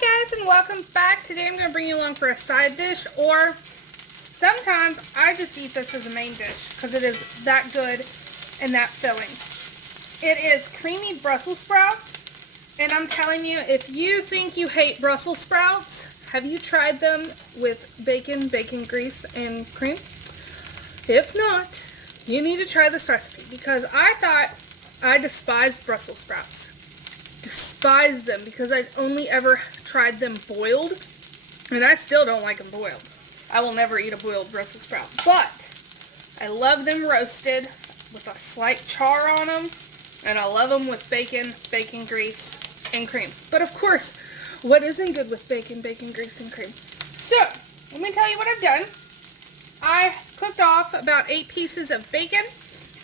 Hi guys, and welcome back. Today I'm going to bring you along for a side dish, or sometimes I just eat this as a main dish because it is that good and that filling. It is creamy Brussels sprouts, and I'm telling you, if you think you hate Brussels sprouts, have you tried them with bacon, bacon grease, and cream? If not, you need to try this recipe because I thought I despised Brussels sprouts. Despise them because I'd only ever tried them boiled, and I still don't like them boiled. I will never eat a boiled Brussels sprout, but I love them roasted with a slight char on them, and I love them with bacon, bacon grease, and cream. But of course, what isn't good with bacon, bacon grease, and cream? So, let me tell you what I've done. I cooked off about 8 pieces of bacon,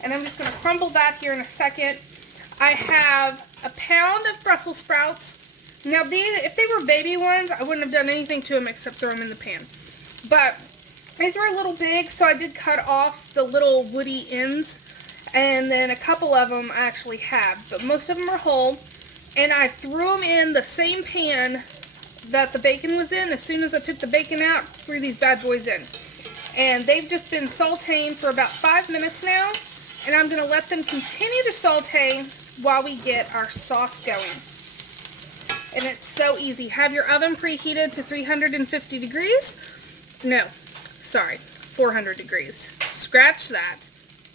and I'm just going to crumble that here in a second. I have a pound of Brussels sprouts. Now these, if they were baby ones, I wouldn't have done anything to them except throw them in the pan. But these were a little big, so I did cut off the little woody ends. And then a couple of them I actually have, but most of them are whole. And I threw them in the same pan that the bacon was in. As soon as I took the bacon out, threw these bad boys in. And they've just been sauteing for about 5 minutes now. And I'm going to let them continue to saute while we get our sauce going. And it's so easy. Have your oven preheated to 350 degrees. No, sorry, 400 degrees. Scratch that.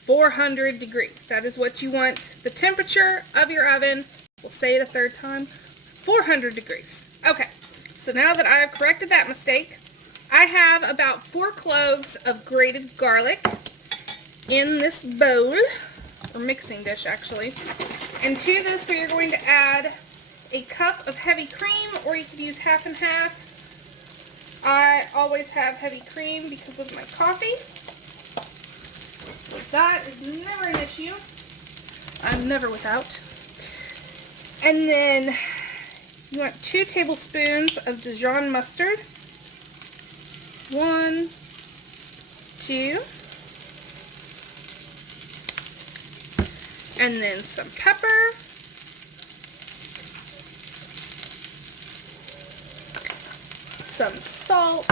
400 degrees. That is what you want the temperature of your oven. We'll say it a third time. 400 degrees. Okay, so now that I have corrected that mistake, I have about 4 cloves of grated garlic in this bowl, or mixing dish actually. And to this we are going to add a cup of heavy cream, or you could use half and half. I always have heavy cream because of my coffee. So that is never an issue. I'm never without. And then you want 2 tablespoons of Dijon mustard. 1, 2. And then some pepper. Some salt.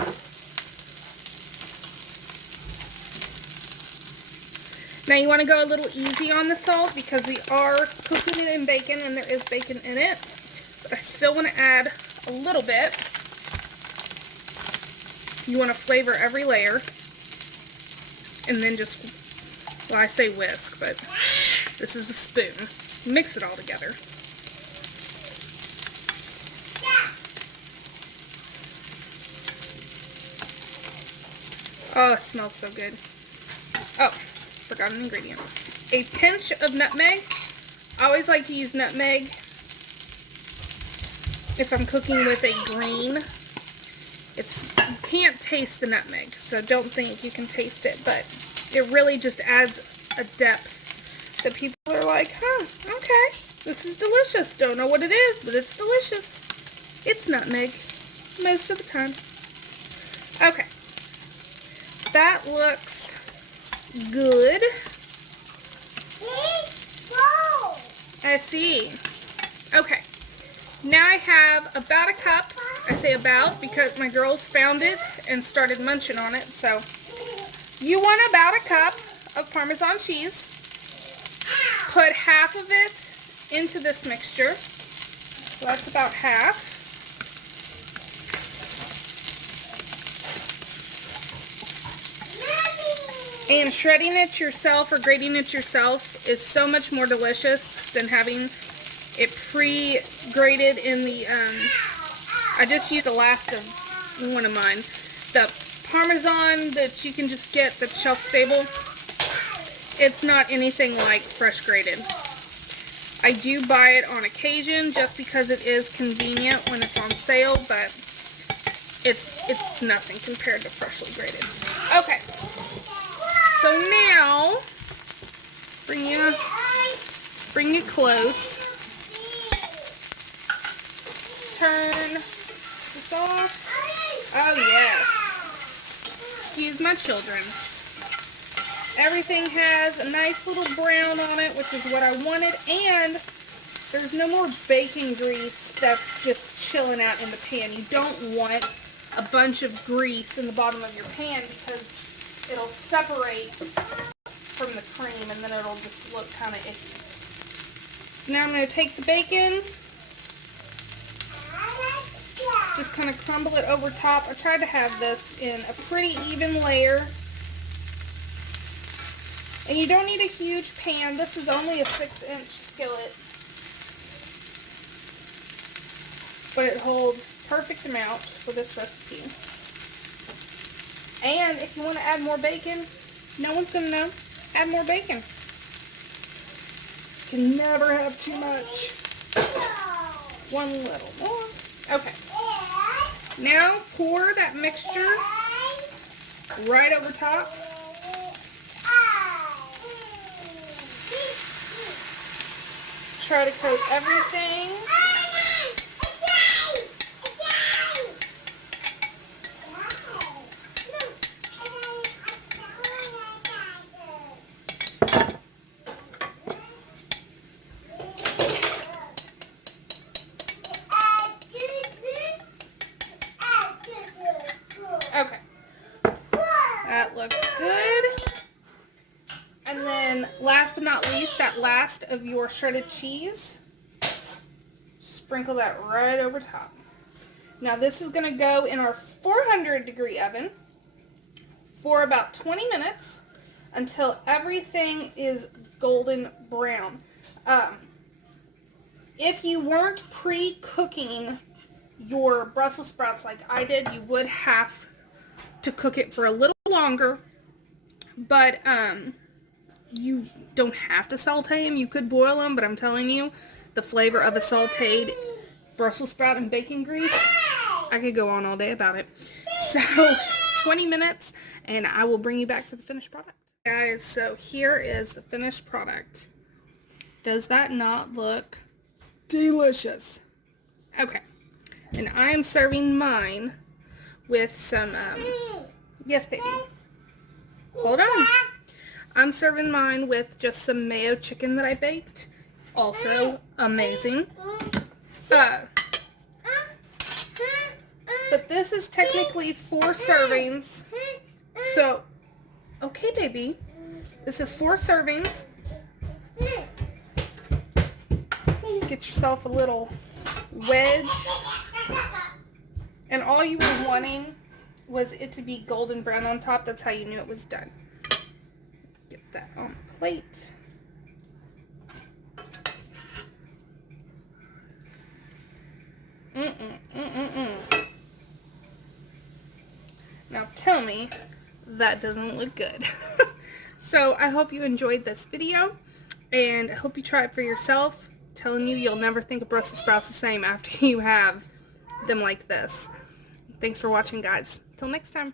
Now you want to go a little easy on the salt because we are cooking it in bacon and there is bacon in it. But I still want to add a little bit. You want to flavor every layer. And then just, well, I say whisk, but this is the spoon. Mix it all together. Oh, it smells so good. Oh, forgot an ingredient. A pinch of nutmeg. I always like to use nutmeg if I'm cooking with a green. You can't taste the nutmeg, so don't think you can taste it, but it really just adds a depth that people are like, huh, okay, this is delicious. Don't know what it is, but it's delicious. It's nutmeg most of the time. Okay. That looks good. I see. Okay. Now I have about a cup. I say about because my girls found it and started munching on it. So you want about a cup of Parmesan cheese. Put half of it into this mixture. So that's about half. And shredding it yourself or grating it yourself is so much more delicious than having it pre-grated in the, I just used the last of one of mine. The Parmesan that you can just get that's shelf stable, it's not anything like fresh grated. I do buy it on occasion just because it is convenient when it's on sale, but it's nothing compared to freshly grated. Okay. So now, bring you close. Turn this off. Oh yes. Excuse my children. Everything has a nice little brown on it, which is what I wanted, and there's no more bacon grease that's just chilling out in the pan. You don't want a bunch of grease in the bottom of your pan because it'll separate from the cream and then it'll just look kind of icky. So now I'm going to take the bacon, just kind of crumble it over top. I tried to have this in a pretty even layer. And you don't need a huge pan. This is only a 6-inch skillet. But it holds perfect amount for this recipe. And if you want to add more bacon, no one's going to know. Add more bacon. You can never have too much. One little more. Okay. Now pour that mixture right over top. Try to coat everything. Okay, that looks good. And then last but not least, that last of your shredded cheese, sprinkle that right over top. Now this is going to go in our 400-degree oven for about 20 minutes until everything is golden brown. If you weren't pre-cooking your Brussels sprouts like I did, you would have to cook it for a little longer, but you don't have to saute them. You could boil them, but I'm telling you, the flavor of a sauteed Brussels sprout and bacon grease, I could go on all day about it. So 20 minutes and I will bring you back for the finished product. Guys, so here is the finished product. Does that not look delicious? Okay. And I am serving mine with some, yes baby, hold on. I'm serving mine with just some mayo chicken that I baked. Also amazing. But this is technically 4 servings. So, okay baby, this is 4 servings. Just get yourself a little wedge. And all you were wanting was it to be golden brown on top. That's how you knew it was done. Get that on the plate. Now tell me that doesn't look good. So I hope you enjoyed this video, and I hope you try it for yourself. Telling you, you'll never think of Brussels sprouts the same after you have them like this. Thanks for watching, guys. Till next time.